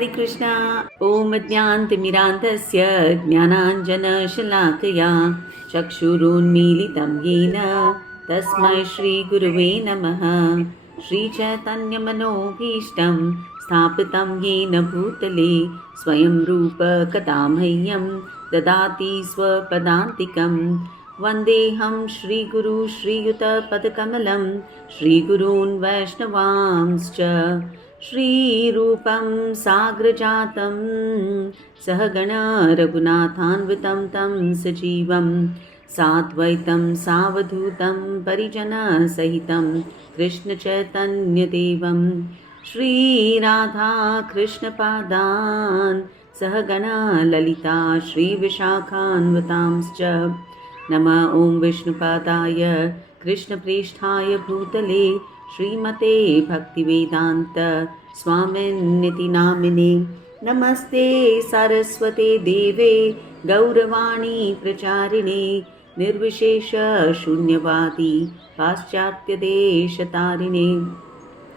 Hare Krishna. Om Jnantimirandasya Jnananjanashalakaya Chakshurunmilitam Yena Tasmai Shri Guruve Namaha. Shri Chaitanya Manobhishtam Sthapitam Yena Bhutale Swayam Rupa Kadamhayyam Dadati Swapadantikam Vandeham Shri Guru Shri Yuta Padakamalam Shri Gurun Vaishnavamscha Shri Rupam Sagrajatam Sahagana Raghunathanvitam Tam Sajivam Sadvaitam Savadhutam Parijana Sahitam Krishna Chaitanya Devam Shri Radha Krishna Padan Sahagana Lalita Shri Vishakhanvatamscha Nama Om Vishnupadaya Krishna Presthaya Bhutale Srimate Bhaktivedanta Swamin Niti Namine Namaste Saraswate Deve Gauravani Pracharine Nirvishesha Shunyavadi Paschatya Deshatarine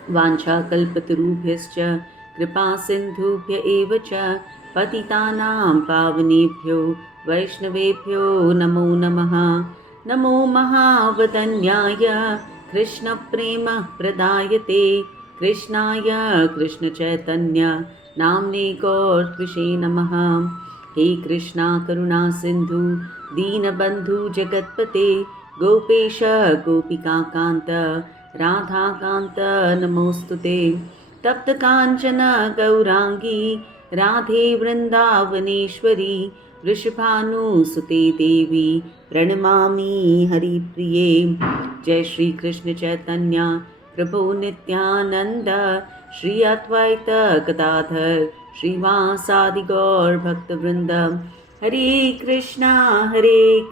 Vancha Kalpatarubhyascha Kripa Sindhubhya Evacha Patitanam Pavanebhyo Vaishnavebhyo Namo Namaha Namo Mahavadanyaya Krishna Prema Pradayate Krishnaya Krishna Chaitanya Namne Gaur Tvishe Namaha He Krishna Karuna Sindhu Dina Bandhu Jagatpate Gopesha Gopika Kanta Radha Kanta Namostute Tapta Kanchana Gaurangi Radhe Vrindavaneshwari Vrishabhanu Sute Devi Pranamami Hari Priye Jai Shri Krishna Chaitanya Prabhu Nityananda Shri Advaita Gadadhar Shri Vasadi Gaur Bhakta Vrinda Hare Krishna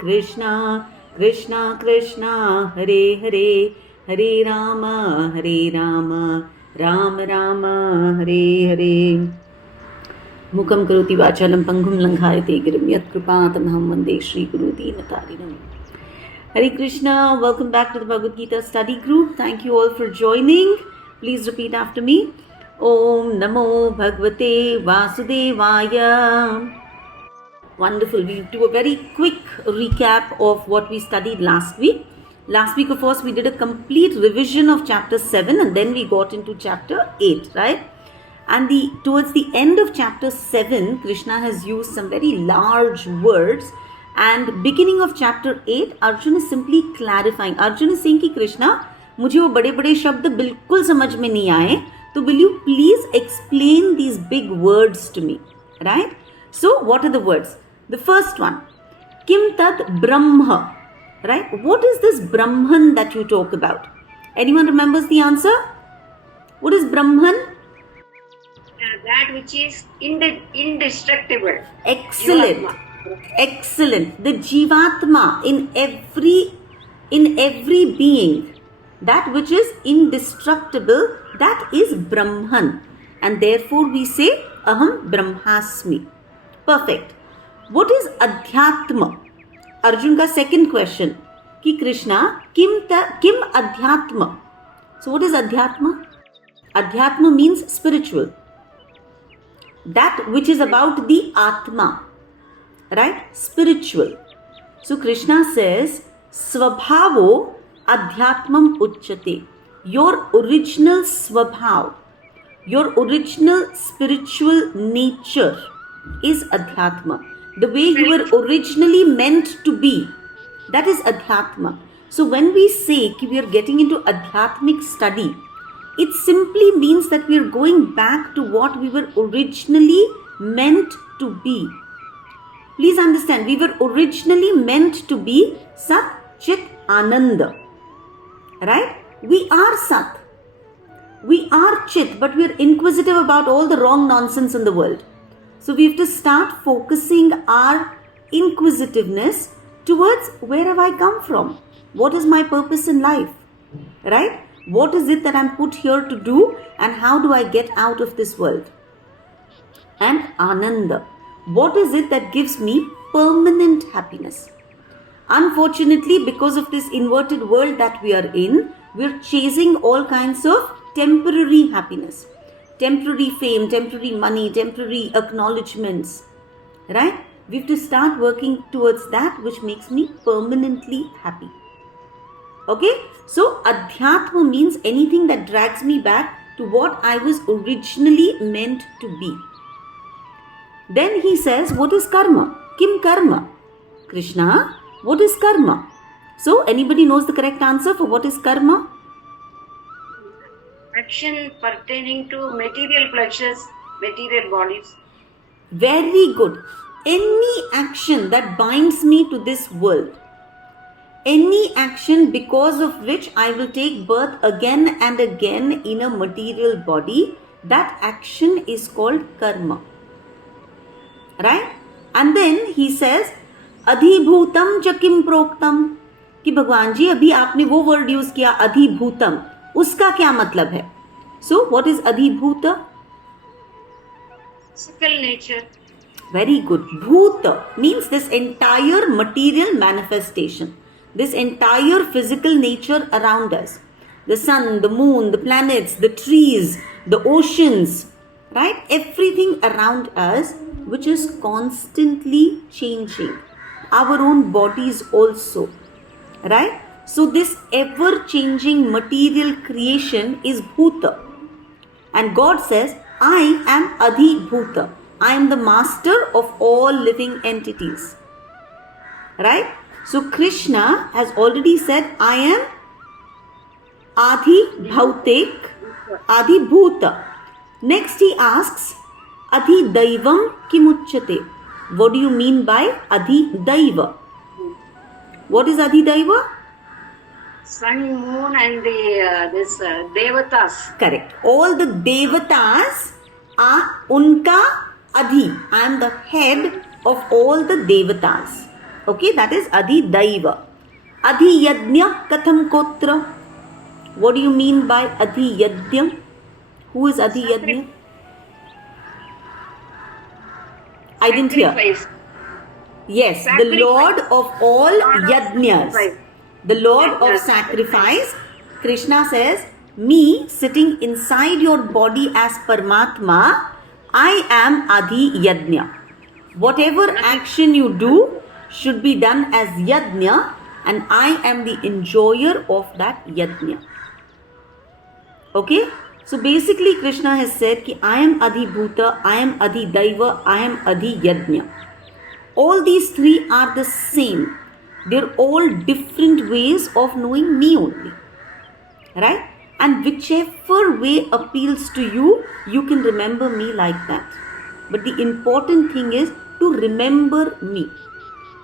Krishna Krishna Hare Hare Hare Rama Rama Rama Hare Hare Mukam karoti vachalam pangum langghayate girim yat kripatamaham vande Shri Guru Dinatarinam. Hare Krishna, welcome back to the Bhagavad Gita study group. Thank you all for joining. Please repeat after me. Om Namo Bhagavate Vasudevaya. Wonderful. We'll do a very quick recap of what we studied last week. Last week, of course, we did a complete revision of chapter 7 and then we got into chapter 8, right? And towards the end of chapter 7, Krishna has used some very large words. And beginning of chapter 8, Arjuna is simply clarifying. Arjuna is saying कि कृष्णा मुझे वो बड़े बड़े शब्द बिल्कुल समझ में नहीं आए, तो will you please explain these big words to me, right? So what are the words? The first one, Kim Tat Brahma, right? What is this Brahman that you talk about? Anyone remembers the answer? What is Brahman? That which is indestructible. Excellent. Jivatma. Excellent. The Jivatma in every being, that which is indestructible, that is Brahman. And therefore we say Aham Brahmasmi. Perfect. What is Adhyatma? Arjun ka second question. Ki Krishna, Kim Adhyatma? So what is Adhyatma? Adhyatma means spiritual. That which is about the Atma. Right? Spiritual. So Krishna says, Svabhavo Adhyatmam Uchyate. Your original Svabhav, your original spiritual nature is Adhyatma. The way you were originally meant to be, that is Adhyatma. So when we say we are getting into Adhyatmic study, it simply means that we are going back to what we were originally meant to be. Please understand, we were originally meant to be Sat Chit Ananda. Right? We are Sat. We are Chit, but we are inquisitive about all the wrong nonsense in the world. So we have to start focusing our inquisitiveness towards where have I come from? What is my purpose in life? Right? What is it that I'm put here to do and how do I get out of this world? And Ananda. What is it that gives me permanent happiness? Unfortunately, because of this inverted world that we are in, we're chasing all kinds of temporary happiness. temporary fame, temporary money, temporary acknowledgements, right? We have to start working towards that which makes me permanently happy. Okay, so adhyatma means anything that drags me back to what I was originally meant to be. Then he says, what is karma? Kim karma? Krishna, what is karma? So anybody knows the correct answer for what is karma? Action pertaining to material pleasures, material bodies. Very good. Any action that binds me to this world, any action because of which I will take birth again and again in a material body, that action is called karma. Right? And then he says, adhibhutam cha kim proktam, कि भगवान जी अभी आपने वो word use किया अधिभूतम, उसका क्या मतलब है? सो व्हाट इज अधिभूत? Physical nature. Very good. Bhuta means this entire material manifestation, this entire physical nature around us. The sun, the moon, the planets, the trees, the oceans, right? Everything around us which is constantly changing. Our own bodies also, right? So this ever-changing material creation is Bhuta. And God says, I am Adhibhuta. I am the master of all living entities. Right? So Krishna has already said, I am Adhibhautik, Adhibhuta. Next he asks, Adhidaivam kimuchyate. What do you mean by Adhidaiva? What is Adhidaiva? Sun, moon and the devatas. Correct. All the devatas are unka adhi. I am the head of all the devatas. Okay, that is Adhidaiva. Adhiyajna katham kotra. What do you mean by Adhiyajna? Who is Adhiyajna? I didn't hear. Sacrifice. Yes, the Sacrifice. Lord of all Lord of yajnas. sacrifice. The Lord of Yajnas. sacrifice. Krishna says, me sitting inside your body as Paramatma, I am Adi Yajna. Whatever action you do should be done as Yajna, and I am the enjoyer of that Yajna. Okay? So basically Krishna has said ki I am Adhibhuta, I am Adhidaiva, I am Adhiyajna. All these three are the same. They're all different ways of knowing me only. Right? And whichever way appeals to you, you can remember me like that. But the important thing is to remember me.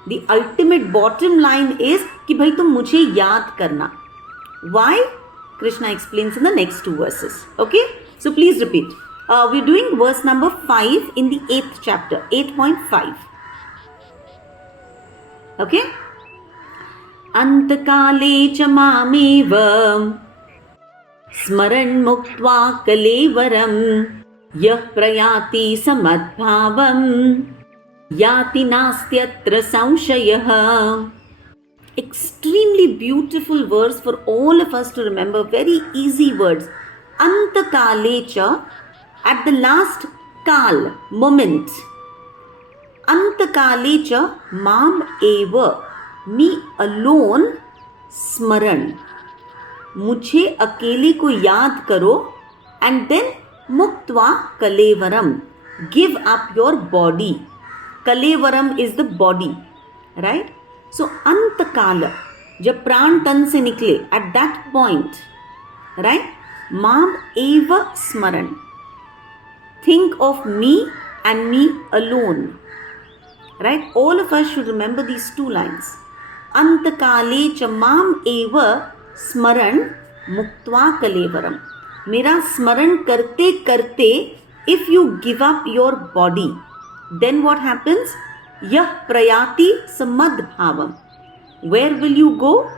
The ultimate bottom line is कि भाई तुम मुझे याद करना. Why? Krishna explains in the next two verses. Okay? So please repeat. We're doing verse number 5 in the 8th chapter. 8.5. Okay? Antakale cha mamevam Smaran muktva kalevaram Yah prayati samadbhavam Yati nastyatra samshayah. Extremely beautiful verse for all of us to remember. Very easy words. Antakalecha, at the last kal, moment. Antakalecha mam eva, me alone, smaran. मुझे अकेले को याद करो, and then muktva kalevaram, give up your body. Kalevaram is the body, right? So antakala, जब प्राण तन से निकले, at that point, right? Mam eva smaran, think of me and me alone, right? All of us should remember these two lines. Antakale cha mam eva स्मरण मुक्त्वा कलेवरम. मेरा स्मरण करते करते, if you give up your body, then what happens? यह प्रयाति समद्भावम. Where will you go?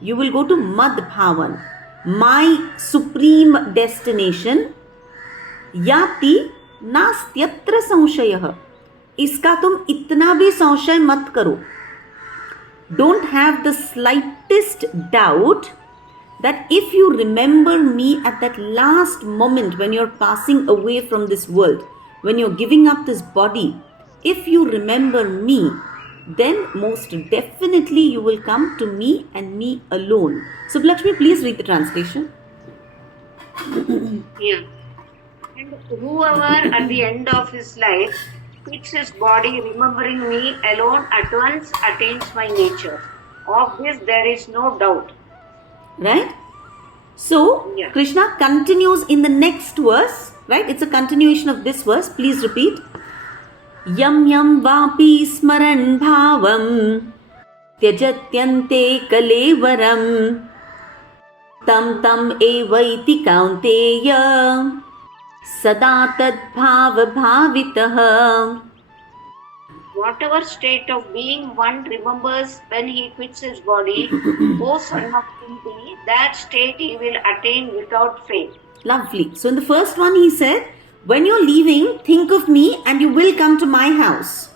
You will go to Madbhavan, my supreme destination. याति नास्त्यत्र संशयः. इसका तुम इतना भी संशय मत करो. Don't have the slightest doubt that if you remember me at that last moment when you're passing away from this world, when you're giving up this body, if you remember me, then most definitely you will come to me and me alone. So, Lakshmi, please read the translation. Yeah. And whoever at the end of his life quits his body, remembering me alone, at once attains my nature. Of this there is no doubt. Right? So, Yeah. Krishna continues in the next verse, right? It's a continuation of this verse. Please repeat. Yam yam vapi smaran bhavam tyajatyante kalevaram tam tam evaiti kaunteya sada tad bhava bhavitah. Whatever state of being one remembers when he quits his body, O son of Kunti, that state he will attain without fail. Lovely. So in the first one he said, when you're leaving, think of me and you will come to my house.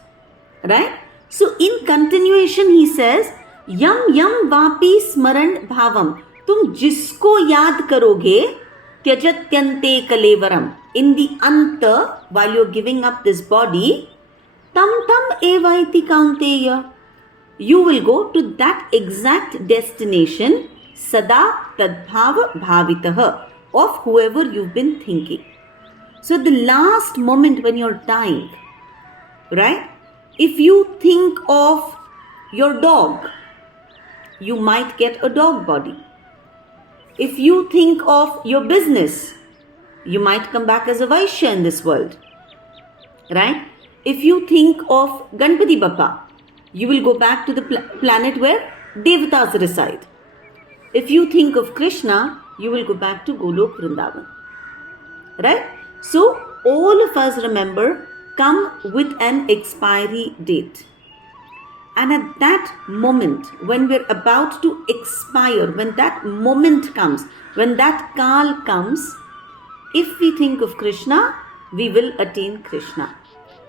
Right? So in continuation he says, yam yam vapi smaran bhavam. तुम जिसको याद करोगे त्यजत्यन्ते कलेवरम. In the anta, while you're giving up this body, tam tam evaiti kaunteya. You will go to that exact destination, sada tadbhava bhavitah, of whoever you've been thinking. So the last moment when you're dying, right? If you think of your dog, you might get a dog body. If you think of your business, you might come back as a Vaishya in this world. Right? If you think of Ganpati Bappa, you will go back to the planet where Devatas reside. If you think of Krishna, you will go back to Golok Vrindavan. Right? So, all of us, remember, come with an expiry date. And at that moment, when we're about to expire, when that moment comes, when that kal comes, if we think of Krishna, we will attain Krishna.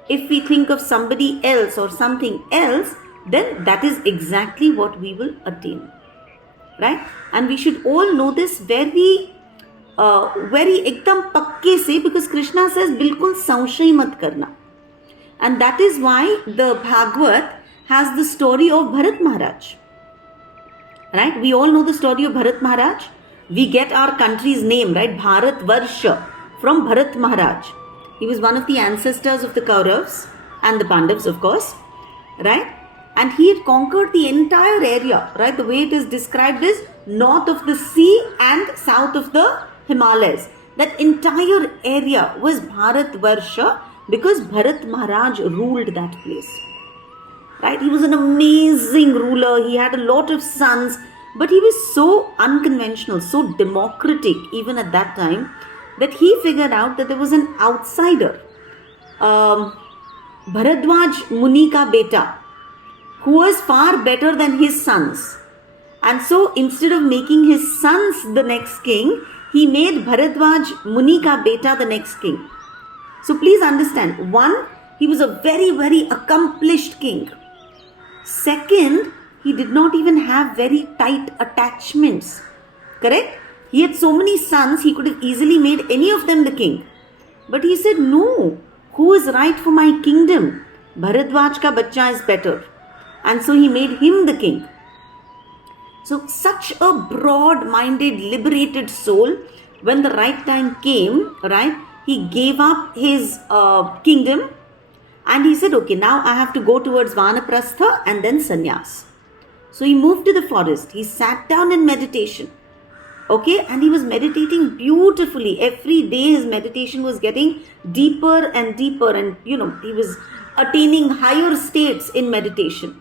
If we think of somebody else or something else, then that is exactly what we will attain. Right? And we should all know this very ekdam pakke se, because Krishna says, bilkul sanshay mat karna. And that is why the Bhagavad has the story of Bharat Maharaj. Right? We all know the story of Bharat Maharaj. We get our country's name, right? Bharat Varsha, from Bharat Maharaj. He was one of the ancestors of the Kauravas and the Pandavas, of course. Right? And he had conquered the entire area, right? The way it is described is north of the sea and south of the Himalayas. That entire area was Bharat Varsha because Bharat Maharaj ruled that place. Right? He was an amazing ruler. He had a lot of sons, but he was so unconventional, so democratic even at that time, that he figured out that there was an outsider, Bharadwaj Muni ka beta, who was far better than his sons. And so instead of making his sons the next king, he made Bharadwaj Muni ka beta the next king. So please understand, one, he was a very, very accomplished king. Second, he did not even have very tight attachments. Correct? He had so many sons, he could have easily made any of them the king. But he said, no, who is right for my kingdom? Bharadwaj ka bachcha is better. And so he made him the king. So such a broad-minded, liberated soul, when the right time came, right, he gave up his kingdom. And he said, okay, now I have to go towards Vanaprastha and then sannyas. So he moved to the forest. He sat down in meditation. Okay, and he was meditating beautifully. Every day his meditation was getting deeper and deeper. And, he was attaining higher states in meditation.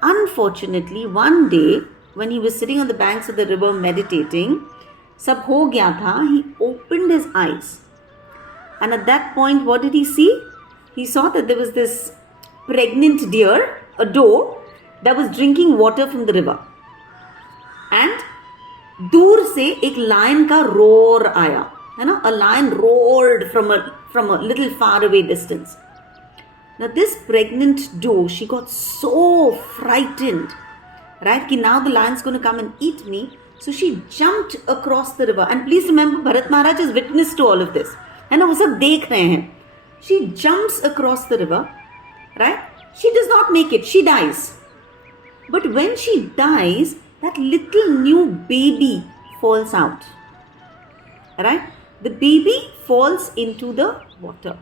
Unfortunately, one day, when he was sitting on the banks of the river meditating, sab ho gaya tha, he opened his eyes. And at that point, what did he see? He saw that there was this pregnant deer, a doe, that was drinking water from the river. And दूर से एक lion का roar आया, है ना? A lion roared from a little far away distance. Now this pregnant doe, she got so frightened, right? Ki now the lion's going to come and eat me. So she jumped across the river. And please remember, Bharat Maharaj is witness to all of this. है ना, वो सब देख रहे हैं. She jumps across the river, right? She does not make it. She dies. But when she dies, that little new baby falls out. Right? The baby falls into the water.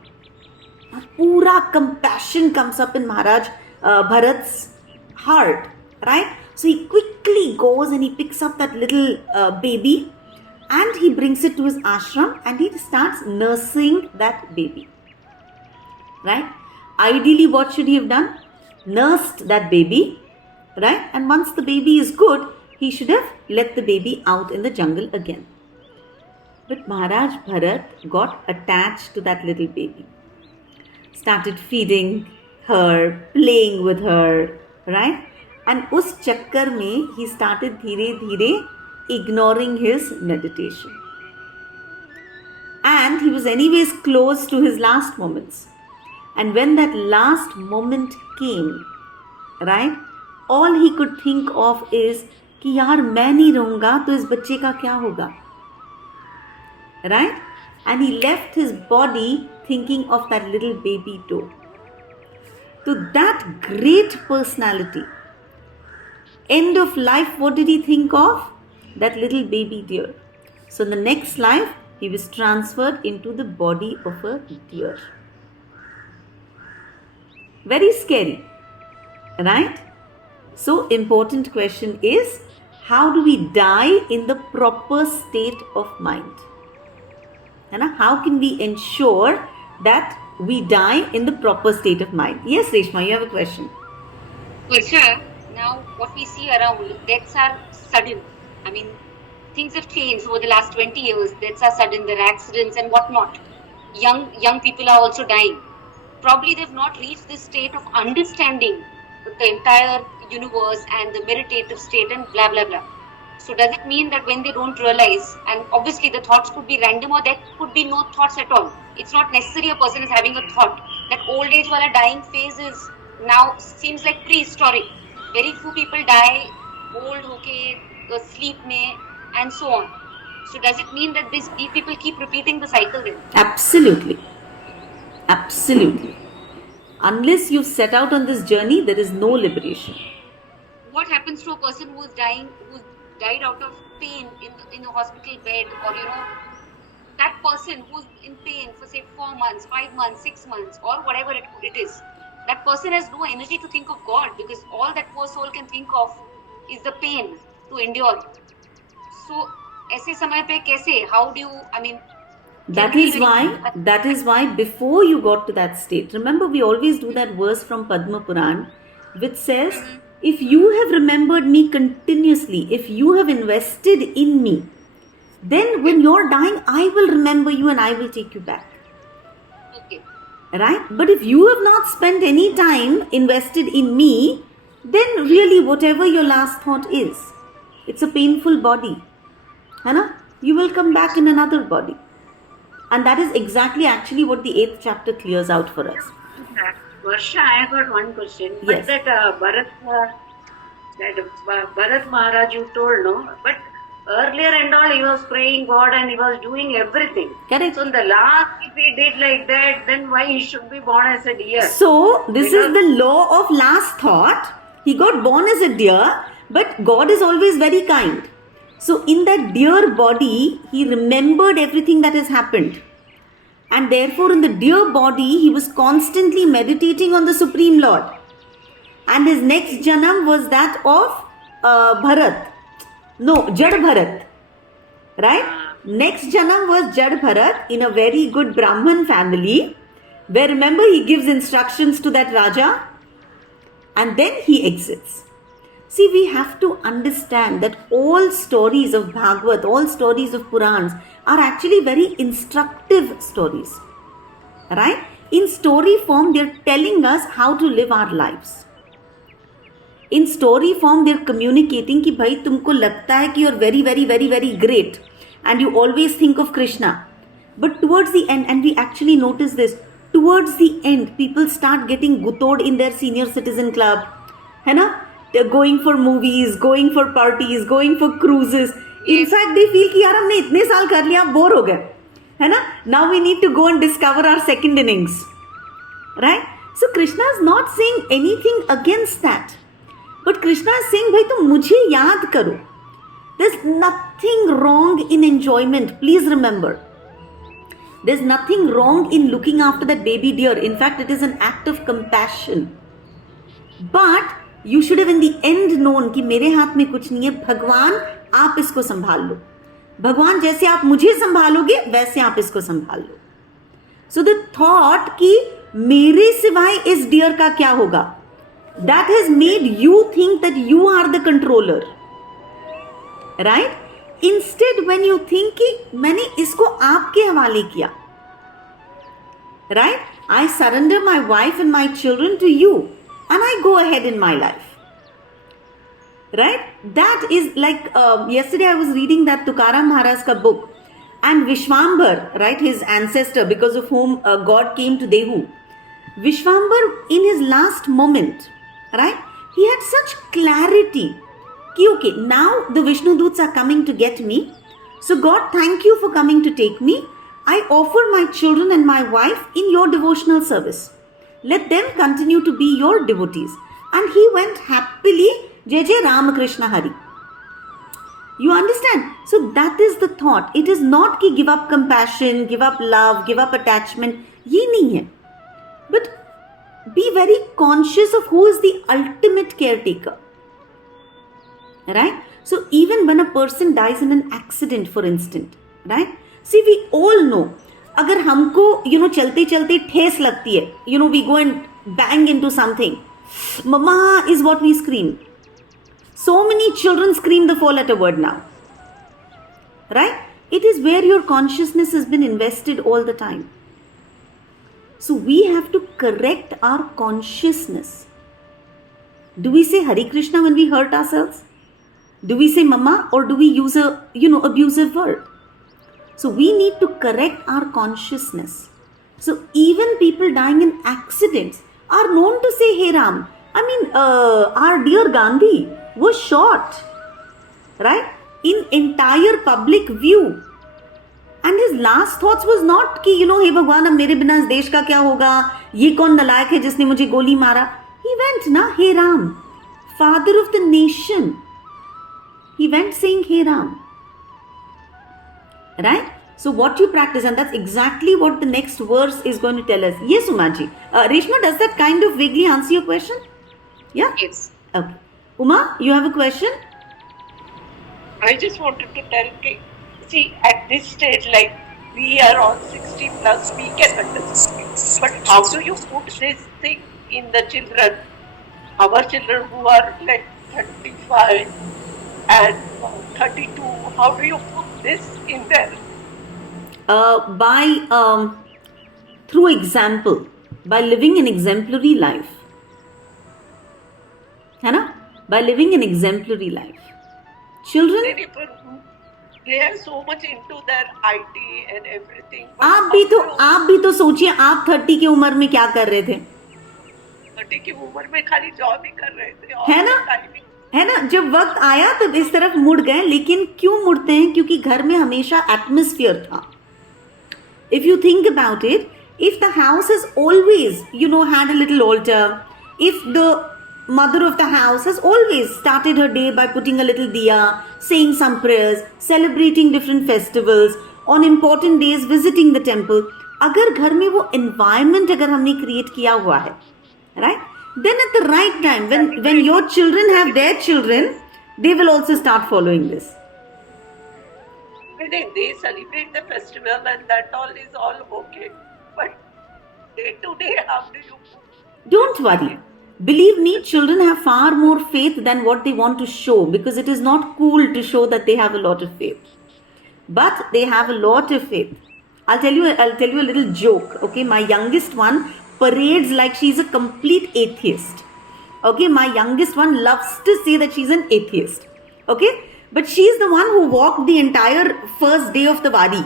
A pura compassion comes up in Maharaj Bharat's heart. Right? So he quickly goes and he picks up that little baby and he brings it to his ashram and he starts nursing that baby. Right? Ideally, what should he have done? Nursed that baby. Right? And once the baby is good, he should have let the baby out in the jungle again. But Maharaj Bharat got attached to that little baby. Started feeding her, playing with her, right? And us chakkar mein he started dhire ignoring his meditation. And he was anyways close to his last moments. And when that last moment came, right? All he could think of is कि यार मैं नहीं रहूँगा तो इस बच्चे का क्या होगा, right? And he left his body thinking of that little baby too. So that great personality, end of life, what did he think of? That little baby deer. So in the next life, he was transferred into the body of a deer. Very scary, right? So important question is, how do we die in the proper state of mind? How can we ensure that we die in the proper state of mind? Yes, Reshma, you have a question. Varsha, now what we see around, deaths are sudden. I mean, things have changed over the last 20 years. Deaths are sudden, there are accidents and whatnot. Young people are also dying. Probably they've not reached this state of understanding the entire universe and the meditative state and blah blah blah. So does it mean that when they don't realize, and obviously the thoughts could be random or there could be no thoughts at all. It's not necessary a person is having a thought. That old age wala dying phase is now seems like prehistoric. Very few people die old hoke, sleep mein and so on. So does it mean that these people keep repeating the cycle then? Absolutely. Absolutely. Unless you set out on this journey, there is no liberation. What happens to a person who is dying, who's died out of pain in a hospital bed, or that person who's in pain for say 4 months, 5 months, 6 months, or whatever it is, that person has no energy to think of God, because all that poor soul can think of is the pain to endure. So ऐसे समय पे कैसे, how do you, I mean, that is why before you got to that state, remember we always do that verse from Padma Puran which says, if you have remembered me continuously, if you have invested in me, then when you're dying, I will remember you and I will take you back. Okay. Right? But if you have not spent any time invested in me, then really whatever your last thought is, it's a painful body. You will come back in another body. And that is exactly actually what the 8th chapter clears out for us. Varsha, I have got one question. Yes. But that Bharat Maharaj you told, no? But earlier and all he was praying God and he was doing everything. Correct. So in the last, if he did like that, then why he should be born as a deer? So this is the law of last thought. He got born as a deer, but God is always very kind. So in that deer body, he remembered everything that has happened. And therefore in the deer body, he was constantly meditating on the Supreme Lord. And his next janam was that of Bharat. No, Jad Bharat. Right? Next janam was Jad Bharat in a very good Brahman family. Where remember he gives instructions to that Raja. And then he exits. See, we have to understand that all stories of Bhagavad, all stories of Purans are actually very instructive stories. Right? In story form, they are telling us how to live our lives. In story form, they are communicating कि भाई तुमको लगता है कि you are very, very, very, very great and you always think of Krishna. But towards the end, and we actually notice this, towards the end, people start getting gutod in their senior citizen club. है ना? They're going for movies, going for parties, going for cruises. In fact they feel कि यार हमने इतने साल कर लिया, bore हो गए, है ना. Now we need to go and discover our second innings, right. So Krishna is not saying anything against that, but Krishna is saying भाई तुम मुझे याद करो. There's nothing wrong in enjoyment. Please remember. There's nothing wrong in looking after that baby deer. In fact, it is an act of compassion. But you should have in the end known कि मेरे हाथ में कुछ नहीं है, भगवान आप इसको संभाल लो. भगवान जैसे आप मुझे संभालोगे वैसे आप इसको संभाल लो. So the thought कि मेरे सिवाय इस डियर का क्या होगा, that has made you think that you are the controller. Right. Instead when you think कि मैंने इसको आपके हवाले किया, right. I surrender my wife and my children to you and I go ahead in my life, right. That is like yesterday I was reading that Tukaram Maharaj ka book, and Vishwambar, right, his ancestor because of whom God came to Dehu. Vishwambar in his last moment, right, he had such clarity. Okay, now the Vishnu Doots are coming to get me. So God, thank you for coming to take me. I offer my children and my wife in your devotional service. Let them continue to be your devotees. And he went happily, Jai Jai Ramakrishna Hari. You understand? So that is the thought. It is not ki give up compassion, give up love, give up attachment. Ye nahi hai. But be very conscious of who is the ultimate caretaker. Right? So even when a person dies in an accident, for instance, right? See, we all know, अगर हमको चलते चलते ठेस लगती है, we go and bang into something, mama is what we scream. So many children scream the four-letter word now, right? It is where your consciousness has been invested all the time. So we have to correct our consciousness. Do we say Hare Krishna when we hurt ourselves? Do we say mama, or do we use a abusive word? So we need to correct our consciousness. So even people dying in accidents are known to say Hey Ram. I mean, our dear Gandhi was shot, right, in entire public view, and his last thoughts was not कि हे भगवान अब मेरे बिना इस देश का क्या होगा, ये कौन नलायक है जिसने मुझे गोली मारा. He went ना Hey Ram, father of the nation. He went saying Hey Ram, right? So what you practice, and that's exactly what the next verse is going to tell us. Yes, Umaji. Reshma, does that kind of vaguely answer your question? Yeah? Yes. Okay. Uma, you have a question? I just wanted to tell, see, at this stage, like we are on 60 plus, we can understand. But how do you put this thing in the children, our children who are like 35 and 32, how do you put this in there? Through example, by living an exemplary life. है ना? By living an exemplary life. Children, they are so much into their IT and everything. आप भी तो सोचिए, आप 30 की उम्र में क्या कर रहे थे? 30 की उम्र में खाली जॉब ही कर रहे थे, है ना. जब वक्त आया तब इस तरफ मुड़ गए, लेकिन क्यों मुड़ते हैं? क्योंकि घर में हमेशा एटमॉस्फेयर था. If you think about it, if the house has always, had a little altar, if the mother of the house has always started her day by putting a little diya, saying some prayers, celebrating different festivals, on important days visiting the temple, अगर घर में वो environment अगर हमने create किया हुआ है, right? Then at the right time, when your children have their children, they will also start following this. They celebrate the festival and that all is all okay. But day to day, how do you... Don't worry. Believe me, children have far more faith than what they want to show, because it is not cool to show that they have a lot of faith. But they have a lot of faith. I'll tell you a little joke. Okay, my youngest one parades like she's a complete atheist. Okay, my youngest one loves to say that she's an atheist. Okay, but she's the one who walked the entire first day of the Wadi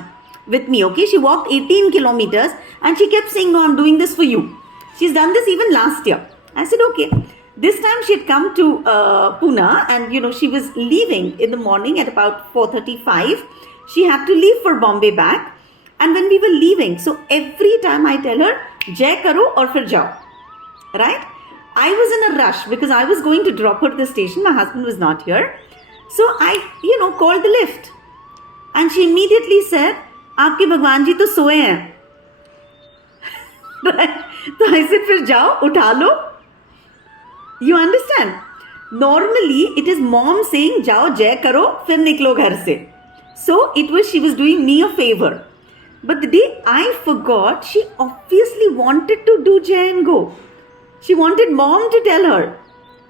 with me. Okay, she walked 18 kilometers and she kept saying, "No, I'm doing this for you." She's done this even last year. I said, okay. This time she had come to Pune, and she was leaving in the morning at about 4:35. She had to leave for Bombay back. And when we were leaving, so every time I tell her, Jai karo aur fir jao. Right? I was in a rush because I was going to drop her at the station. My husband was not here. So I, called the lift. And she immediately said, आपके भगवान जी तो सोए हैं. Right? So I said, फिर जाओ, उठा लो. You understand? Normally, it is mom saying, जाओ जय करो, फिर निकलो घर से. So it was, she was doing me a favor. But the day I forgot, she obviously wanted to do Jai and go. She wanted mom to tell her,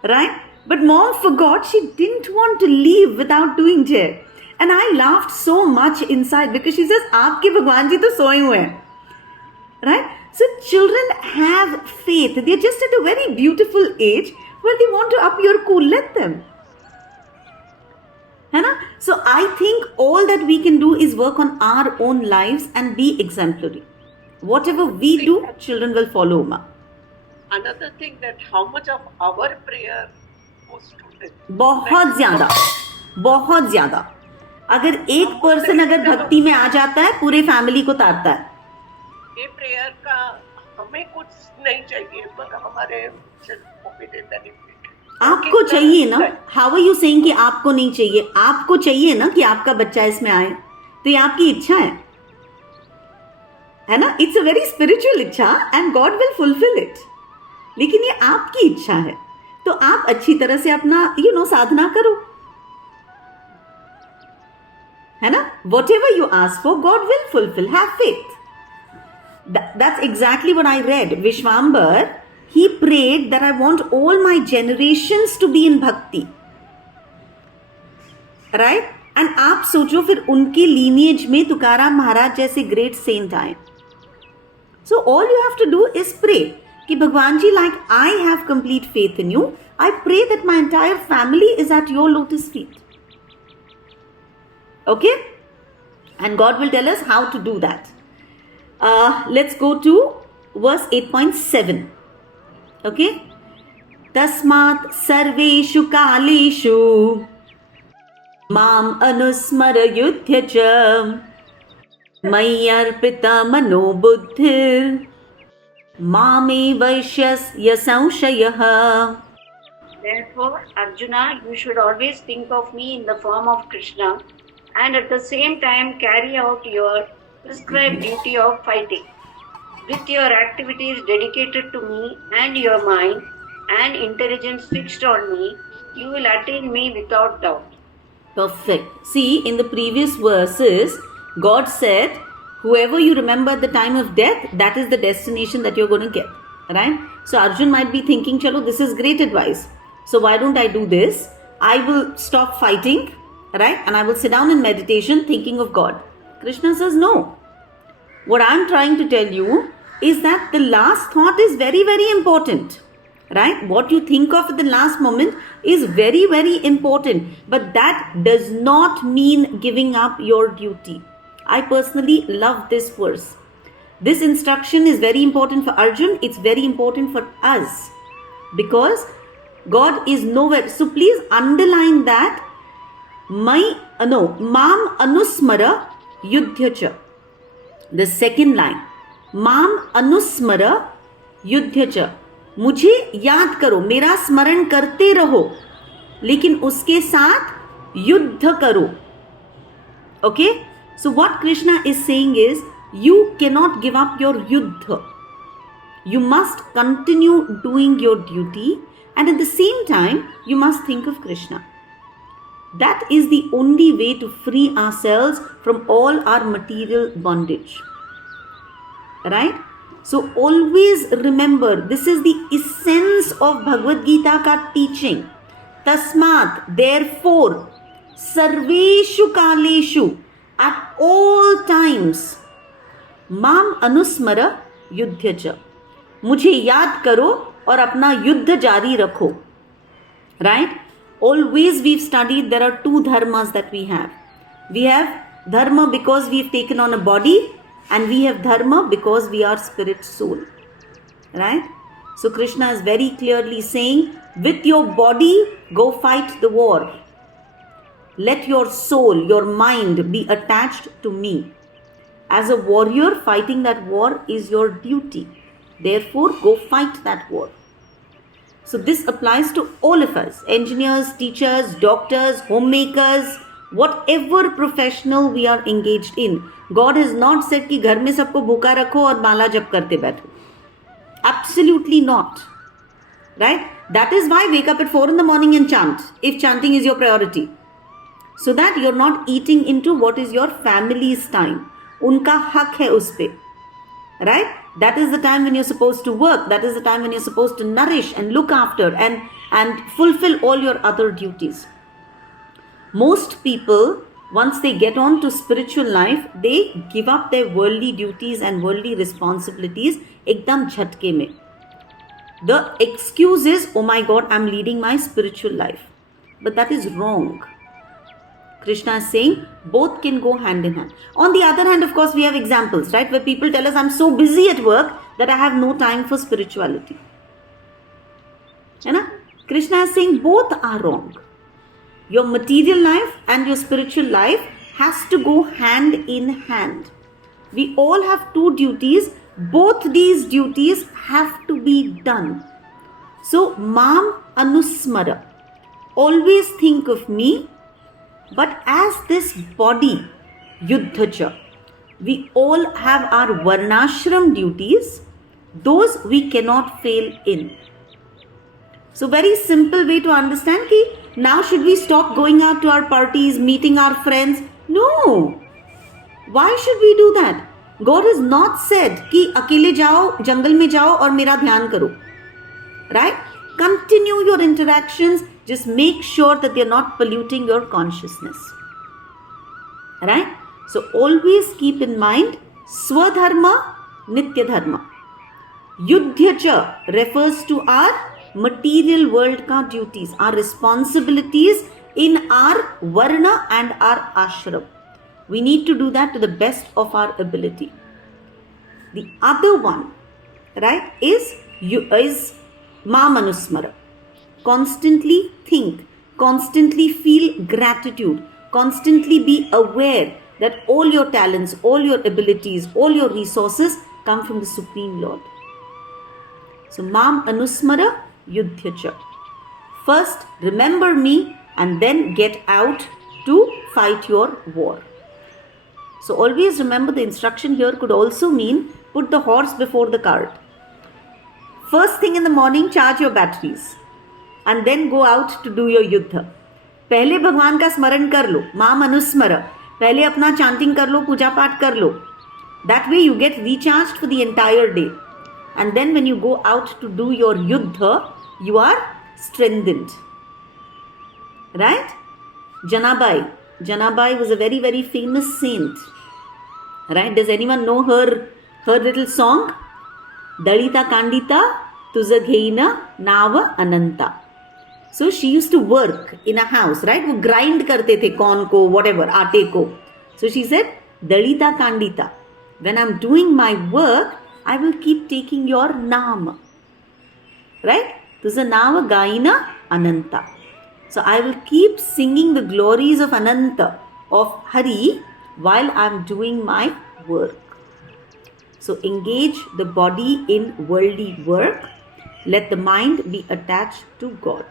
right? But mom forgot, she didn't want to leave without doing Jai. And I laughed so much inside because she says, "Aapke Bhagwan ji to soye hue hain." Right? So children have faith. They're just at a very beautiful age where they want to up your cool. Let them. है ना? So I think all that we can do is work on our own lives and be exemplary. Whatever we do, children will follow, ma. Another thing, that how much of our prayer goes to them. बहुत ज्यादा, बहुत ज्यादा. अगर एक person अगर भक्ति में आ जाता है, पूरे फैमिली को तारता है. ये प्रेयर का हमें कुछ नहीं चाहिए, पर हमारे बेनिफिट आपको चाहिए ना. हाउ आर यू सेइंग कि आपको नहीं चाहिए? आपको चाहिए ना कि आपका बच्चा इसमें आए. तो ये आपकी इच्छा है ना? इट्स अ वेरी स्पिरिचुअल इच्छा and God will fulfil it. लेकिन ये आपकी इच्छा है, तो आप अच्छी तरह से अपना साधना करो, है ना? Whatever you ask for, God will fulfill. Have faith. That's exactly what I read. Vishwambar, he prayed that I want all my generations to be in bhakti. Right? And आप सोचो फिर उनके lineage में तुकाराम महाराज जैसे great saint आए. So all you have to do is pray कि भगवान जी, like I have complete faith in you, I pray that my entire family is at your lotus feet. Okay? And God will tell us how to do that. Let's go to verse 8.7. Okay? Tasmat sarveshu kaleshu mam anusmara yudhya cha mayyarpita mano buddhir mame vaishyasya samshayah. Therefore, Arjuna, you should always think of me in the form of Krishna, and at the same time carry out your prescribed duty of fighting. With your activities dedicated to me and your mind and intelligence fixed on me, you will attain me without doubt. Perfect. See, in the previous verses, God said, whoever you remember at the time of death, that is the destination that you're going to get. Right? So Arjun might be thinking, chalo, this is great advice. So why don't I do this? I will stop fighting, right? And I will sit down in meditation thinking of God. Krishna says, no. What I'm trying to tell you is that the last thought is very, very important. Right? What you think of at the last moment is very, very important. But that does not mean giving up your duty. I personally love this verse. This instruction is very important for Arjun. It's very important for us. Because God is nowhere. So please underline that. Mam anusmara yudhyacha. The second line. Mam anusmara yudhyacha. मुझे याद करो, मेरा स्मरण करते रहो, लेकिन उसके साथ युद्ध करो. Okay? So what Krishna is saying is, you cannot give up your yuddha. You must continue doing your duty, and at the same time, you must think of Krishna. That is the only way to free ourselves from all our material bondage. Right? So always remember, this is the essence of Bhagavad Gita ka teaching. Tasmat, therefore, sarveshu kaleshu, at all times, mam anusmara yudhyacha. मुझे याद करो और अपना युद्ध जारी रखो. Right? Always we've studied there are two dharmas that we have. We have dharma because we've taken on a body, and we have dharma because we are spirit soul. Right? So Krishna is very clearly saying, with your body, go fight the war. Let your soul, your mind be attached to me. As a warrior, fighting that war is your duty. Therefore, go fight that war. So this applies to all of us, engineers, teachers, doctors, homemakers, whatever professional we are engaged in. God has not said कि घर में सबको भूखा रखो और माला जप करते बैठो. Absolutely not. Right? That is why wake up at 4 in the morning and chant, if chanting is your priority. So that you're not eating into what is your family's time. Unka hak hai us pe. Right? That is the time when you're supposed to work. That is the time when you're supposed to nourish and look after and fulfill all your other duties. Most people, once they get on to spiritual life, they give up their worldly duties and worldly responsibilities ekdam jhatke mein. The excuse is, oh my God, I'm leading my spiritual life. But that is wrong. Krishna is saying both can go hand in hand. On the other hand, of course, we have examples, right? Where people tell us, I'm so busy at work that I have no time for spirituality. Krishna is saying both are wrong. Your material life and your spiritual life has to go hand in hand. We all have two duties. Both these duties have to be done. So, Mam Anusmara. Always think of me. But as this body, Yuddhacha, we all have our Varnashram duties. Those we cannot fail in. So very simple way to understand ki now should we stop going out to our parties, meeting our friends? No. Why should we do that? God has not said ki akele jao, jungle mein jao aur mera dhyan karo. Right? Continue your interactions. Just make sure that they are not polluting your consciousness. Right? So always keep in mind Swadharma, Nitya Dharma. Yuddhyacha refers to our material world ka duties, our responsibilities in our Varna and our Ashram. We need to do that to the best of our ability. The other one, right, is Mamanusmara. Constantly think, constantly feel gratitude, constantly be aware that all your talents, all your abilities, all your resources come from the Supreme Lord. So, Mam Anusmara Yuddhyacha. First, remember me and then get out to fight your war. So, always remember the instruction here could also mean put the horse before the cart. First thing in the morning, charge your batteries. And then go out to do your युद्ध. पहले भगवान का स्मरण कर लो, माम अनुस्मर. पहले अपना chanting कर लो, पूजा पाठ कर लो. That way you get recharged for the entire day. And then when you go out to do your yuddha, you are strengthened. Right? Janabai. Janabai was a very, very famous saint. Right? Does anyone know her little song? Dalita Kandita Tuza Gheina Nava Ananta. So she used to work in a house, right? वो grind करते थे corn को, whatever, आटे को. So she said, Dalita Kandita. When I'm doing my work, I will keep taking your nama. Right? Tuza Nava Gaina Ananta. So I will keep singing the glories of Ananta, of Hari, while I'm doing my work. So engage the body in worldly work. Let the mind be attached to God.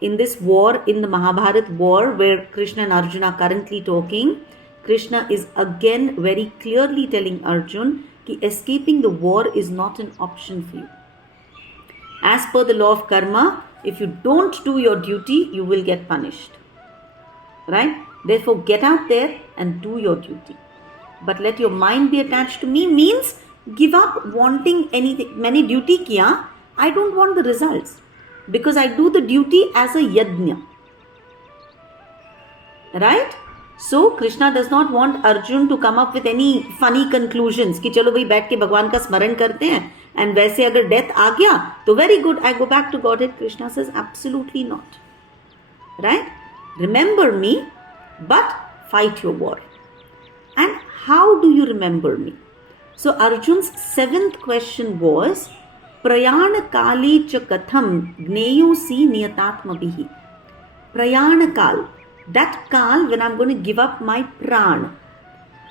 In this war, in the Mahabharata war, where Krishna and Arjuna are currently talking, Krishna is again very clearly telling Arjun that escaping the war is not an option for you. As per the law of karma, if you don't do your duty, you will get punished. Right? Therefore, get out there and do your duty. But let your mind be attached to me means give up wanting anything. Maine duty kiya, I don't want the results. Because I do the duty as a yajna. Right? So, Krishna does not want Arjun to come up with any funny conclusions. कि चलो भाई बैठ के भगवान का स्मरण करते हैं. And वैसे अगर death आ गया, तो very good, I go back to Godhead. Krishna says, absolutely not. Right? Remember me, but fight your war. And how do you remember me? So Arjun's 7th question was, प्रयाण काले च कथम ज्ञेयोसी नियतात्मभिः. Prayana kal, that kal when I'm going to give up my pran.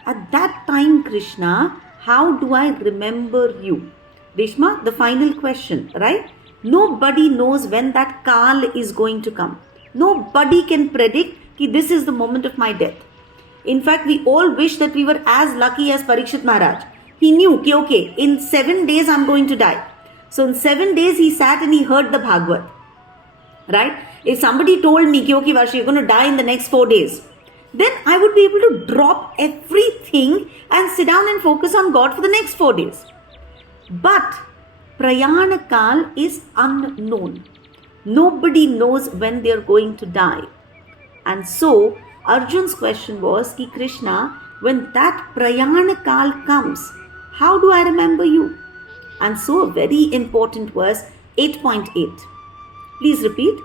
At that time, Krishna, how do I remember you? Reshma, the final question, right? Nobody knows when that kal is going to come. Nobody can predict that this is the moment of my death. In fact, we all wish that we were as lucky as Parikshit Maharaj. He knew, okay, in 7 days I'm going to die. So in 7 days he sat and he heard the Bhagavad. Right? If somebody told me, okay, Varshi, you're going to die in the next 4 days, then I would be able to drop everything and sit down and focus on God for the next 4 days. But Prayana Kal is unknown. Nobody knows when they are going to die. And so Arjun's question was, Ki Krishna, when that Prayana Kal comes, how do I remember you? And so a very important verse, 8.8. Please repeat.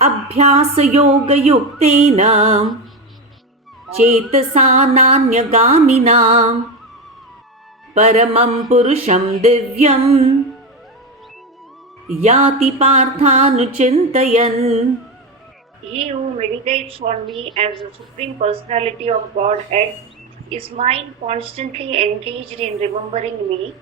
Abhyasa yoga yuktena chetasa nanyagaminam paramam purusham divyam yati parthanuchintayan. He who meditates on me as the Supreme Personality of Godhead, his mind constantly engaged in remembering me,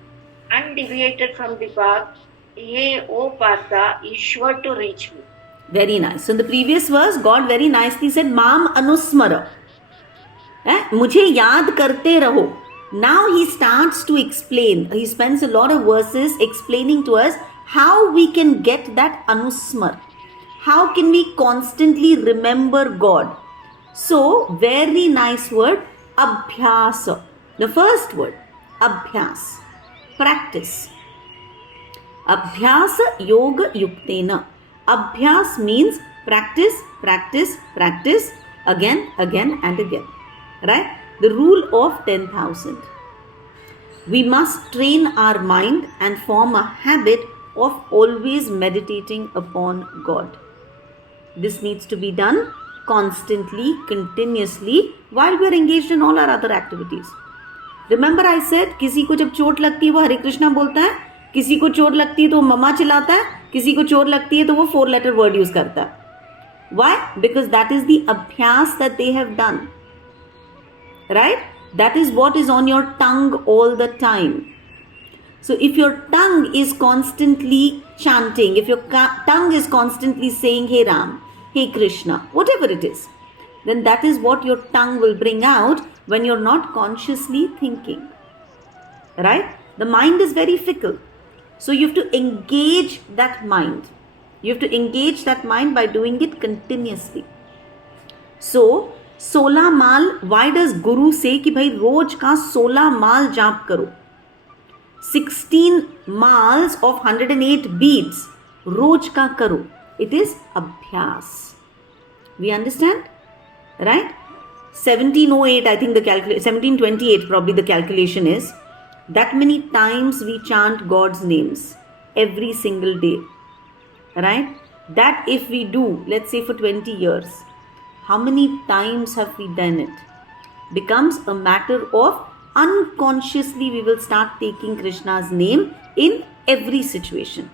undeviated from the path, he, O Partha, is sure to reach me. Very nice. So in the previous verse, God very nicely said, Mam anusmara. Mujhe yaad karte raho. Now he starts to explain. He spends a lot of verses explaining to us how we can get that anusmar. How can we constantly remember God? So, very nice word, abhyasa. The first word, abhyas, practice. Abhyasa yoga yuktena. Abhyas means practice, practice, practice, again, again and again. Right? The rule of 10,000. We must train our mind and form a habit of always meditating upon God. This needs to be done constantly, continuously, while we are engaged in all our other activities. Remember I said, किसी को जब चोट लगती है वो हरे कृष्णा बोलता है, किसी को चोट लगती है तो वो ममा चिल्लाता है, किसी को चोट लगती है तो वो 4-letter word use करता है. Why? Because that is the abhyas that they have done. Right? That is what is on your tongue all the time. So if your tongue is constantly chanting, if your tongue is constantly saying, Hey Ram, Hey Krishna, whatever it is, then that is what your tongue will bring out when you're not consciously thinking. Right? The mind is very fickle. So you have to engage that mind. You have to engage that mind by doing it continuously. So, 16 mall, why does Guru say कि भाई रोज का 16 माल जाप करो? 16 mals of 108 beats, रोज का करो. It is abhyas. We understand? Right? 1708, I think the 1728 probably the calculation is. That many times we chant God's names every single day. Right? That if we do, let's say for 20 years, how many times have we done it? Becomes a matter of unconsciously we will start taking Krishna's name in every situation.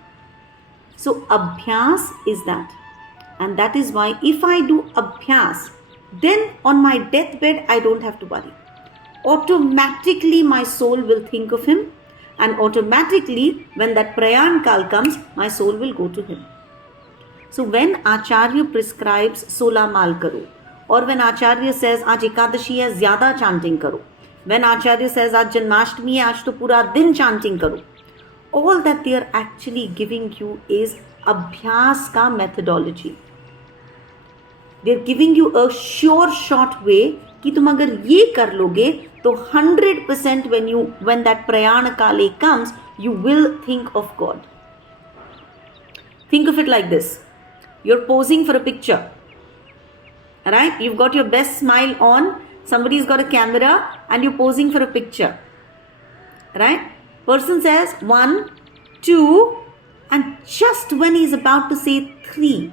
So abhyas is that. And that is why if I do abhyas, then on my deathbed I don't have to worry. Automatically my soul will think of him, and automatically when that prayan kal comes, my soul will go to him. So when Acharya prescribes 16 mal karo, or when Acharya says aaj Ekadashi hai zyada chanting karo, when Acharya says aaj Janmashtami hai aaj to pura din chanting karo, all that they are actually giving you is abhyas ka methodology. They are giving you a sure shot way कि तुम अगर ये कर लोगे तो 100% when that prayana kale comes, you will think of God. Think of it like this. You're posing for a picture. Right? You've got your best smile on. Somebody's got a camera and you're posing for a picture. Right? Person says 1, 2, and just when he's about to say 3,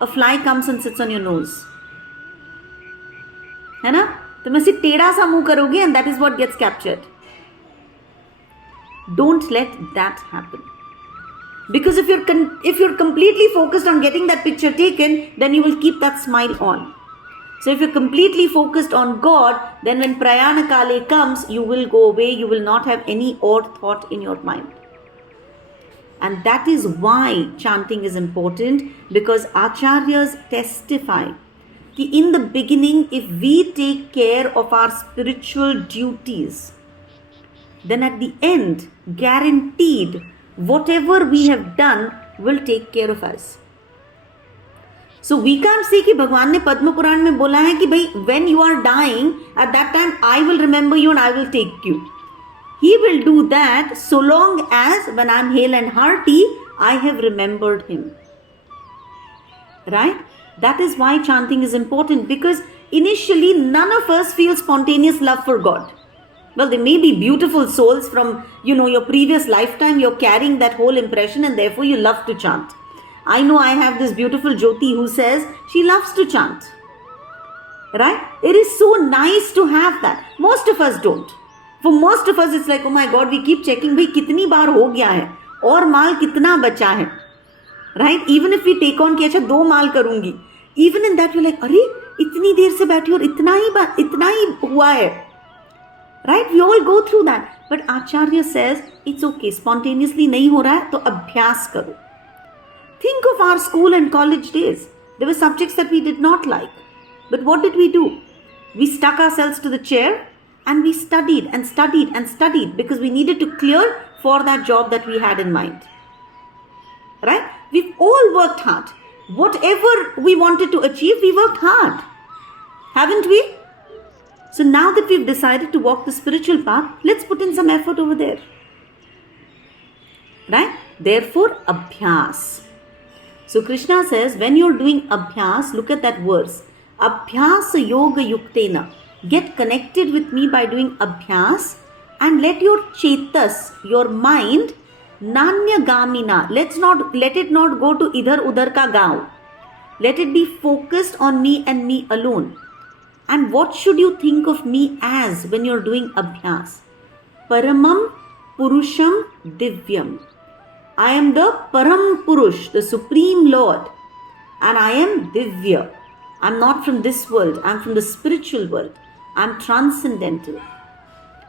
a fly comes and sits on your nose. है ना? तुम ऐसे टेढ़ा सा मुंह करोगे and that is what gets captured. Don't let that happen. Because if you're completely focused on getting that picture taken, then you will keep that smile on. So if you're completely focused on God, then when Prayana Kale comes, you will go away. You will not have any odd thought in your mind. And that is why chanting is important, because acharyas testify that in the beginning, if we take care of our spiritual duties, then at the end, guaranteed, whatever we have done will take care of us. So we can't say कि भगवान ने पद्म पुराण में बोला है कि भाई when you are dying, at that time I will remember you and I will take you. He will do that so long as when I am hale and hearty, I have remembered him. Right? That is why chanting is important, because initially none of us feel spontaneous love for God. Well, they may be beautiful souls from, your previous lifetime. You're carrying that whole impression and therefore you love to chant. I know I have this beautiful Jyoti who says she loves to chant. Right? It is so nice to have that. Most of us don't. For most of us, it's like, oh my God, we keep checking, bhai, kitni baar ho gaya hai? Aur maal kitna bacha hai? Right? Even if we take on कि अच्छा 2 माल करूंगी, even in that we're like, अरे इतनी देर से बैठी और इतना ही हुआ है. Right? We all go through that. But Acharya says, it's okay, spontaneously नहीं हो रहा है, तो अभ्यास करो. Think of our school and college days. There were subjects that we did not like. But what did we do? We stuck ourselves to the chair and we studied and studied and studied because we needed to clear for that job that we had in mind. Right? We've all worked hard. Whatever we wanted to achieve, we worked hard. Haven't we? So now that we've decided to walk the spiritual path, let's put in some effort over there. Right? Therefore, abhyas. So Krishna says, when you're doing abhyas, look at that verse. Abhyasa yoga yuktena. Get connected with me by doing abhyas and let your chetas, your mind, nanya gamina. Let it not go to idhar udhar ka gaon. Let it be focused on me and me alone. And what should you think of me as when you're doing abhyas? Paramam Purusham Divyam. I am the Param Purush, the Supreme Lord. And I am Divya. I'm not from this world. I'm from the spiritual world. I'm transcendental.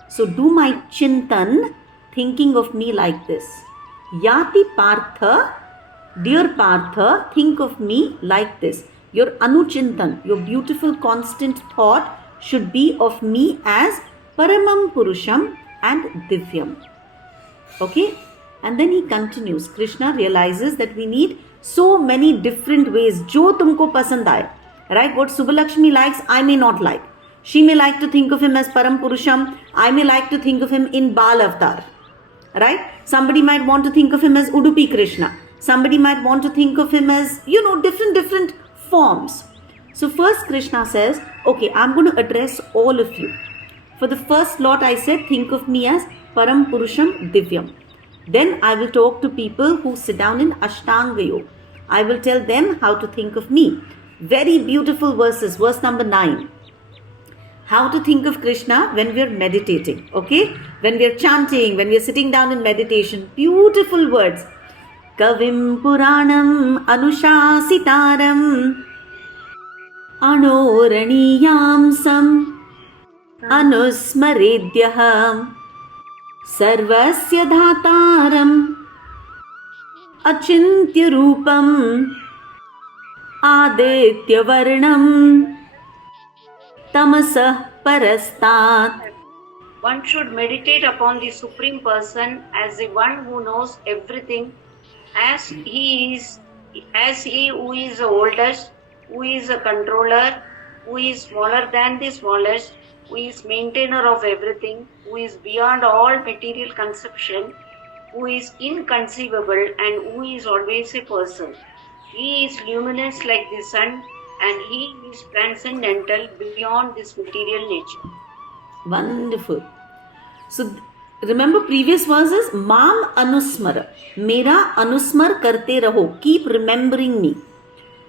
So do my chintan, thinking of me like this. Yati Partha, dear Partha, think of me like this. Your anuchintan, your beautiful constant thought should be of me as Paramam Purusham and Divyam. Okay? And then he continues. Krishna realizes that we need so many different ways. Jo tumko pasand aaye. Right? What Subbalakshmi likes, I may not like. She may like to think of him as Param Purusham. I may like to think of him in Bal Avatar. Right? Somebody might want to think of him as Udupi Krishna. Somebody might want to think of him as, different forms. So first Krishna says, okay, I'm going to address all of you. For the first lot I said, think of me as Param Purusham Divyam. Then I will talk to people who sit down in Ashtanga Yoga. I will tell them how to think of me. Very beautiful verses. Verse number 9. How to think of Krishna when we are meditating. Okay? When we are chanting, when we are sitting down in meditation. Beautiful words. Kavim Puranam Anushasitaram Anoraniyamsam Anusmaredyaham Sarvasya Dhataram Achintya Rupam Aditya Varnam Tamasah Parastat. One should meditate upon the Supreme Person as the one who knows everything, as he who is the oldest, who is a controller, who is smaller than the smallest, who is maintainer of everything, who is beyond all material conception, who is inconceivable and who is always a person. He is luminous like the sun and he is transcendental beyond this material nature. Wonderful. So remember previous verses, Mam Anusmara. Mera Anusmar karte raho. Keep remembering me.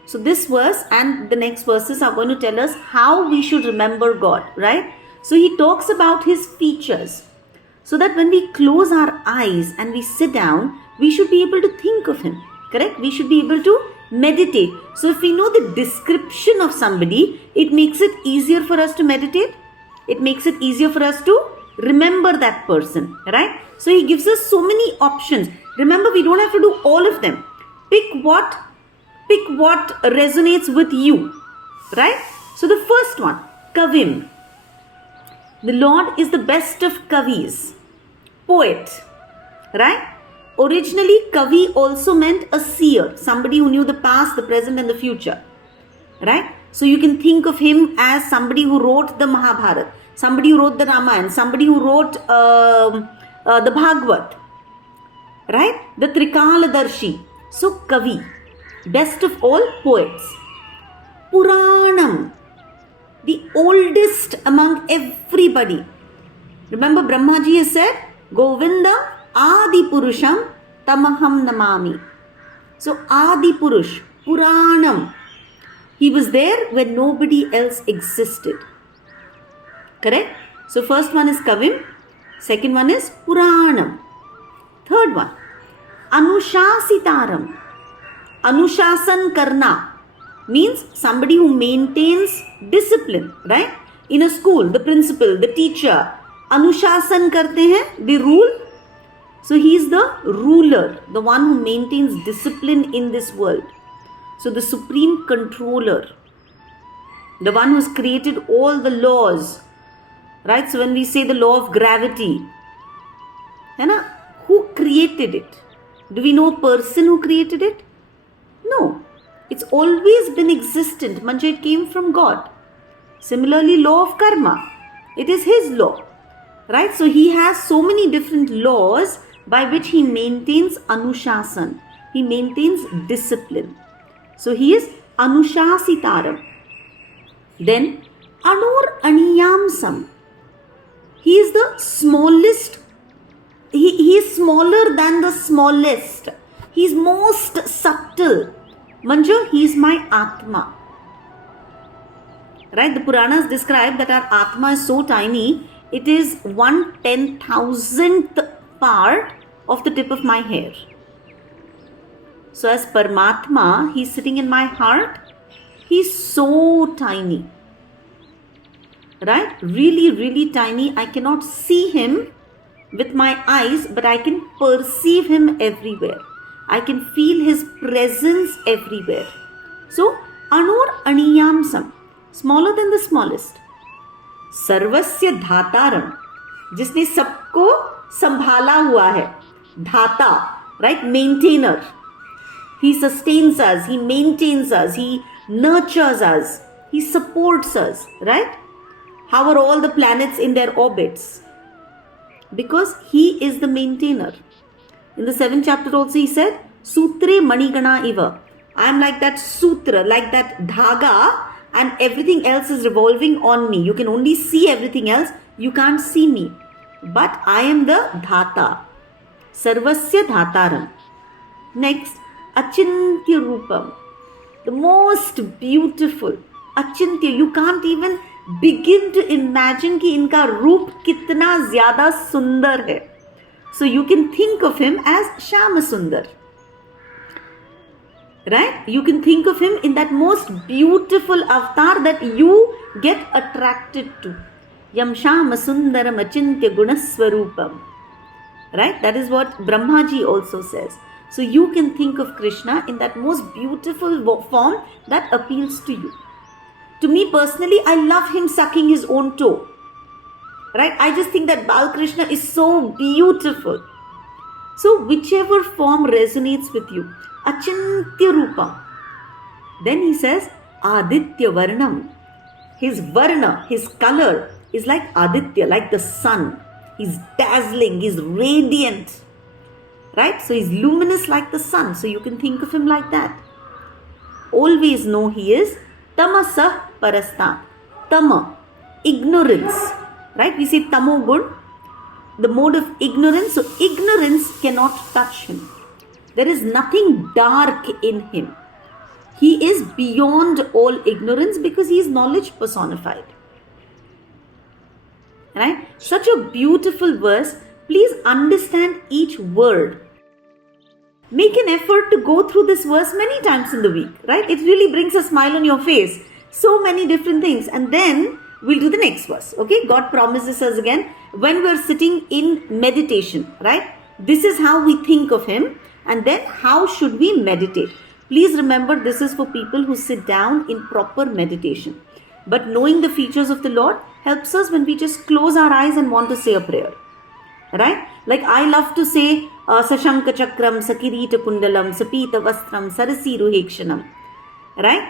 So this verse and the next verses are going to tell us how we should remember God, right? So he talks about his features. So that when we close our eyes and we sit down, we should be able to think of him. Correct? We should be able to meditate. So if we know the description of somebody, it makes it easier for us to meditate. It makes it easier for us to remember that person. Right? So he gives us so many options. Remember, we don't have to do all of them. Pick what resonates with you. Right? So the first one, Kavim. The Lord is the best of Kavis. Poet. Right? Originally, Kavi also meant a seer. Somebody who knew the past, the present and the future. Right? So you can think of him as somebody who wrote the Mahabharata. Somebody who wrote the Ramayana. Somebody who wrote the Bhagavad. Right? The Trikaladarshi. So Kavi. Best of all poets. Puranam. The oldest among everybody. Remember Brahmaji has said, Govinda Adi Purusham Tamaham Namami. So Adi Purush, Puranam. He was there when nobody else existed. Correct? So first one is Kavim. Second one is Puranam. Third one, Anushasitaram. Anushasan Karna means somebody who maintains discipline, right? In a school, the principal, the teacher, Anushasan karte hain, they rule. So he is the ruler, the one who maintains discipline in this world. So the supreme controller, the one who has created all the laws, right? So when we say the law of gravity, who created it? Do we know a person who created it? No. It's always been existent. Mancha, it came from God. Similarly, law of karma. It is his law. Right? So he has so many different laws by which he maintains Anushasan. He maintains discipline. So he is Anushasitaram. Then Anur Aniyamsam. He is the smallest. He is smaller than the smallest. He is most subtle. Manju, he is my Atma. Right? The Puranas describe that our Atma is so tiny, it is 1/10,000th part of the tip of my hair. So as Paramatma, he is sitting in my heart. He is so tiny. Right? Really, really tiny. I cannot see him with my eyes, but I can perceive him everywhere. I can feel his presence everywhere. So, Anur Aniyamsam, smaller than the smallest. Sarvasya Dhataram, जिसने सबको संभाला हुआ है. Dhata, right? Maintainer. He sustains us, he maintains us, he nurtures us, he supports us, right? How are all the planets in their orbits? Because he is the maintainer. In the 7th chapter also he said, Sutre Manigana Iva. I am like that sutra, like that dhaga, and everything else is revolving on me. You can only see everything else. You can't see me. But I am the dhata. Sarvasya dhataram. Next, Achintya Rupam. The most beautiful. Achintya. You can't even begin to imagine कि इनका रूप कितना ज़्यादा सुंदर है. So you can think of him as Shama Sundar. Right? You can think of him in that most beautiful avatar that you get attracted to. Yam Shama Sundaram Achintya Gunaswarupam. Right? That is what Brahmaji also says. So you can think of Krishna in that most beautiful form that appeals to you. To me personally, I love him sucking his own toe. Right? I just think that Balkrishna is so beautiful. So whichever form resonates with you. Achintya Rupa. Then he says, Aditya Varnam. His Varna, his color is like Aditya, like the sun. He's dazzling, he's radiant. Right? So he's luminous like the sun. So you can think of him like that. Always know he is Tamasa Parasta. Tama, ignorance. Right? We say Tamo Gun, the mode of ignorance. So ignorance cannot touch him. There is nothing dark in him. He is beyond all ignorance because he is knowledge personified. Right? Such a beautiful verse Please understand each word. Make an effort to go through this verse many times in the week, right? It really brings a smile on your face. So many different things. And then we'll do the next verse, okay? God promises us again, when we're sitting in meditation, right? This is how we think of Him. And then how should we meditate? Please remember, this is for people who sit down in proper meditation. But knowing the features of the Lord helps us when we just close our eyes and want to say a prayer. Right? Like I love to say, Sashanka Chakram, Sakirita Kundalam, Sapita Vastram, Sarasiru Hekshanam. Right?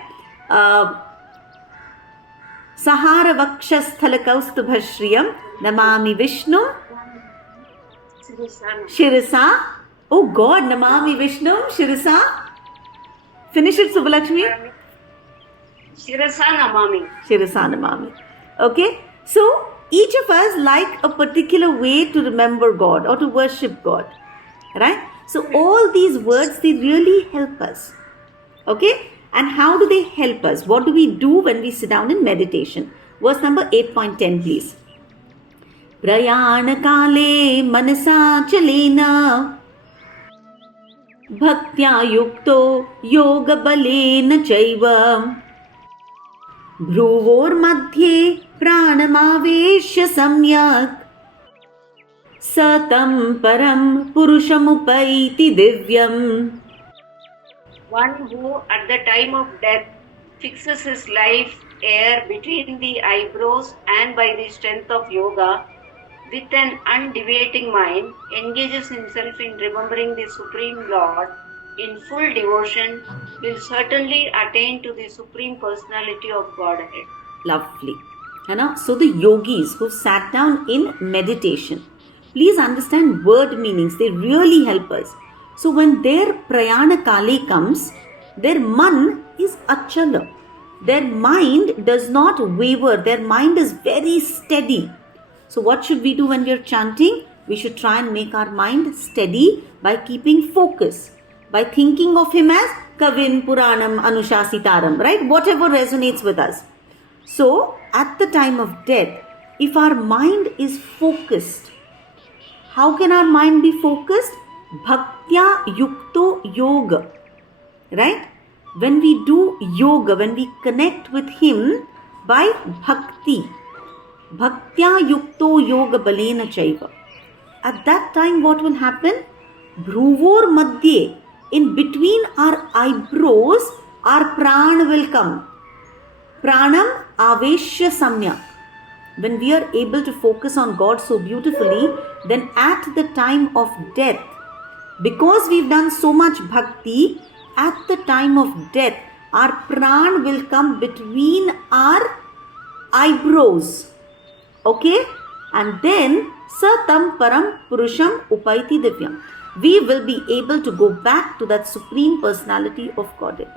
Sahara Vakshasthalakaustubhashriyam, Namami Vishnu, Shirasa. Oh God, Namami Vishnu, Shirasa. Finish it, Subbalakshmi. Shirasa Namami. Shirasa Namami. Okay? So, each of us like a particular way to remember God or to worship God. Right? So, all these words, they really help us. Okay? And how do they help us? What do we do when we sit down in meditation? Verse number 8.10, please. Prayana kale manasa chalena bhaktya yukto yoga balena chaiva भ्रुवोर मध्ये प्राणमावेश्य सम्यक् सतं परं पुरुषमुपैति दिव्यम्. One who at the time of death fixes his life air between the eyebrows and by the strength of yoga, with an undeviating mind, engages himself in remembering the Supreme Lord in full devotion, will certainly attain to the Supreme Personality of Godhead. Lovely. So the yogis who sat down in meditation, please understand word meanings. They really help us. So when their prayana kale comes, their man is achala. Their mind does not waver. Their mind is very steady. So what should we do when we are chanting? We should try and make our mind steady by keeping focus. By thinking of Him as Kavin, Puranam, Anushasitaram, right? Whatever resonates with us. So, at the time of death, if our mind is focused, how can our mind be focused? Bhaktya yukto yoga, right? When we do yoga, when we connect with Him by bhakti, bhaktya yukto yoga balena chaiva. At that time, what will happen? Bhruvor madhye, in between our eyebrows, our prana will come. Pranam aveshya samyak. When we are able to focus on God so beautifully, then at the time of death, because we've done so much bhakti, at the time of death, our prana will come between our eyebrows. Okay? And then, satam param purusham upaiti divyam. We will be able to go back to that Supreme Personality of Godhead.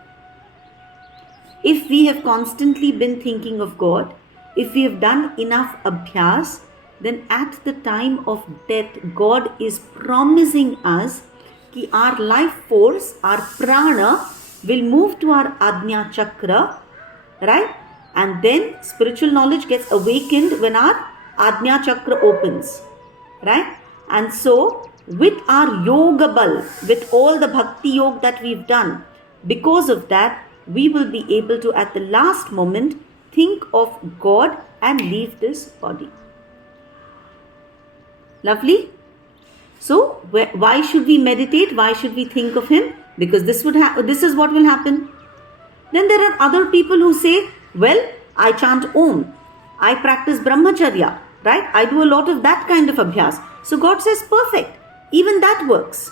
If we have constantly been thinking of God, if we have done enough abhyas, then at the time of death, God is promising us that our life force, our prana, will move to our Ajna Chakra, right? And then spiritual knowledge gets awakened when our Ajna Chakra opens, right? And so, with our yoga bal, with all the bhakti yoga that we've done, because of that, we will be able to at the last moment think of God and leave this body. Lovely? So, why should we meditate? Why should we think of Him? Because this is what will happen. Then there are other people who say, well, I chant Om, I practice Brahmacharya, right? I do a lot of that kind of abhyas. So God says, perfect. Even that works,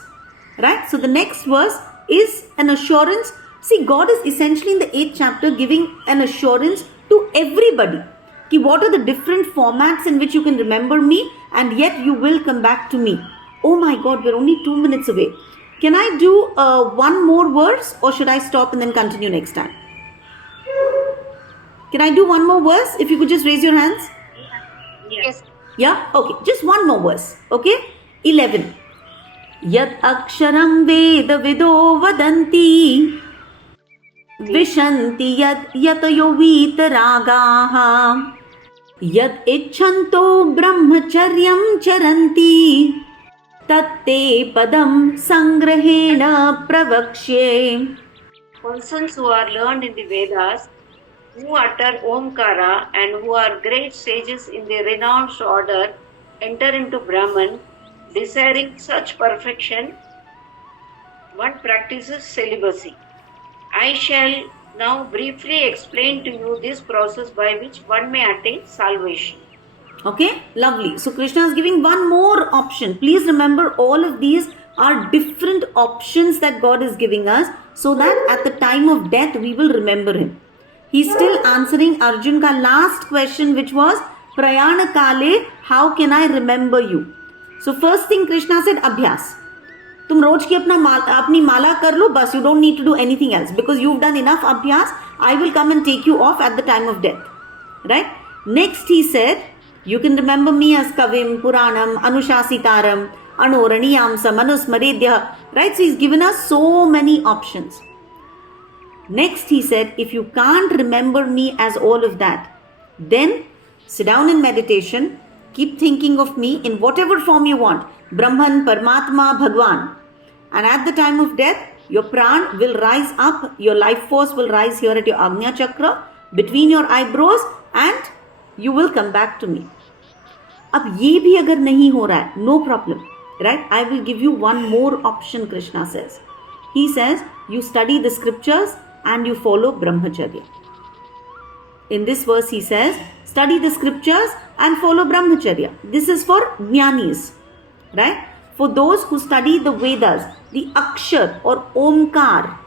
right? So the next verse is an assurance. See, God is essentially in the 8th chapter giving an assurance to everybody. What are the different formats in which you can remember me and yet you will come back to me. Oh my God, we're only 2 minutes away. Can I do one more verse or should I stop and then continue next time? Can I do one more verse? If you could just raise your hands. Yes. Yeah? Okay. Just one more verse. Okay? 11. Yat aksharam veda vido vadanti vishanti yat yatayo vitaragaha यद् इच्छन्तो ब्रह्मचर्यं चरन्ति तत्ते padam sangrahena pravakshye. Persons who are learned in the Vedas, who utter Omkara and who are great sages in the renounced order, enter into Brahman, desiring such perfection, one practices celibacy. I shall now briefly explain to you this process by which one may attain salvation. Okay, lovely. So Krishna is giving one more option. Please remember, all of these are different options that God is giving us, so that at the time of death we will remember him. He's still answering Arjun ka last question, which was Prayana Kale, how can I remember you? So first thing Krishna said, Abhyas. तुम रोज की अपनी माला कर लो बस. You don't need to do anything else because you've done enough abhyas. I will come and take you off at the time of death. Right? Next he said, you can remember me as Kavim, Puranam, Anushasitaram, Anoraniyamsam, Anusmaredya. Right? So he's given us so many options. Next he said, if you can't remember me as all of that, then sit down in meditation, keep thinking of me in whatever form you want. Brahman, Paramatma, Bhagwan. And at the time of death, your pran will rise up, your life force will rise here at your Agnya Chakra, between your eyebrows, and you will come back to me. Ab ye bhi agar nahi ho raha hai, no problem. Right? I will give you one more option, Krishna says. He says, you study the scriptures and you follow Brahmacharya. In this verse he says, study the scriptures and follow Brahmacharya. This is for Jnanis. Right? For those who study the Vedas, the Akshar or Omkar,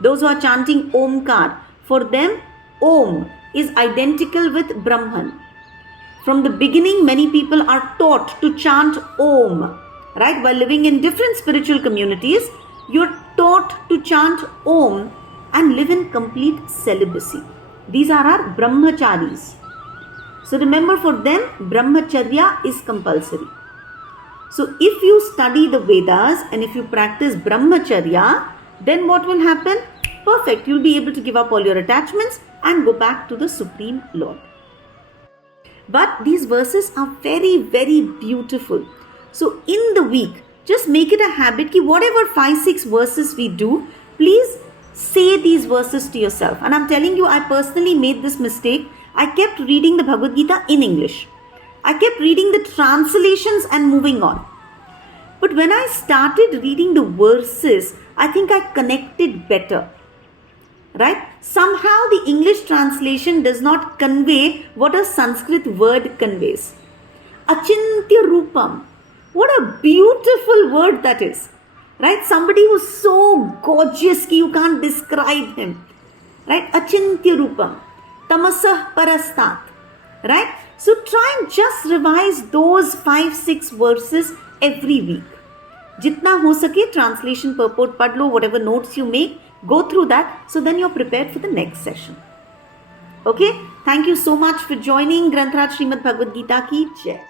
those who are chanting Omkar, for them Om is identical with Brahman. From the beginning, many people are taught to chant Om. Right? While living in different spiritual communities, you're taught to chant Om and live in complete celibacy. These are our Brahmacharis. So remember, for them, Brahmacharya is compulsory. So if you study the Vedas and if you practice Brahmacharya, then what will happen? Perfect. You'll be able to give up all your attachments and go back to the Supreme Lord. But these verses are very, very beautiful. So in the week, just make it a habit that whatever 5-6 verses we do, please say these verses to yourself. And I'm telling you, I personally made this mistake. I kept reading the Bhagavad Gita in English. I kept reading the translations and moving on. But when I started reading the verses, I think I connected better. Right? Somehow the English translation does not convey what a Sanskrit word conveys. Achintya Rupam. What a beautiful word that is. Right? Somebody who's so gorgeous you can't describe him. Right? Achintya Rupam. Tamasah Parastat. Right? So try and just revise those 5-6 verses every week. Jitna ho sake, translation purport pad lo, whatever notes you make, go through that, so then you're prepared for the next session. Okay? Thank you so much for joining. Granth Raj Srimad Bhagavad Gita ki Jai.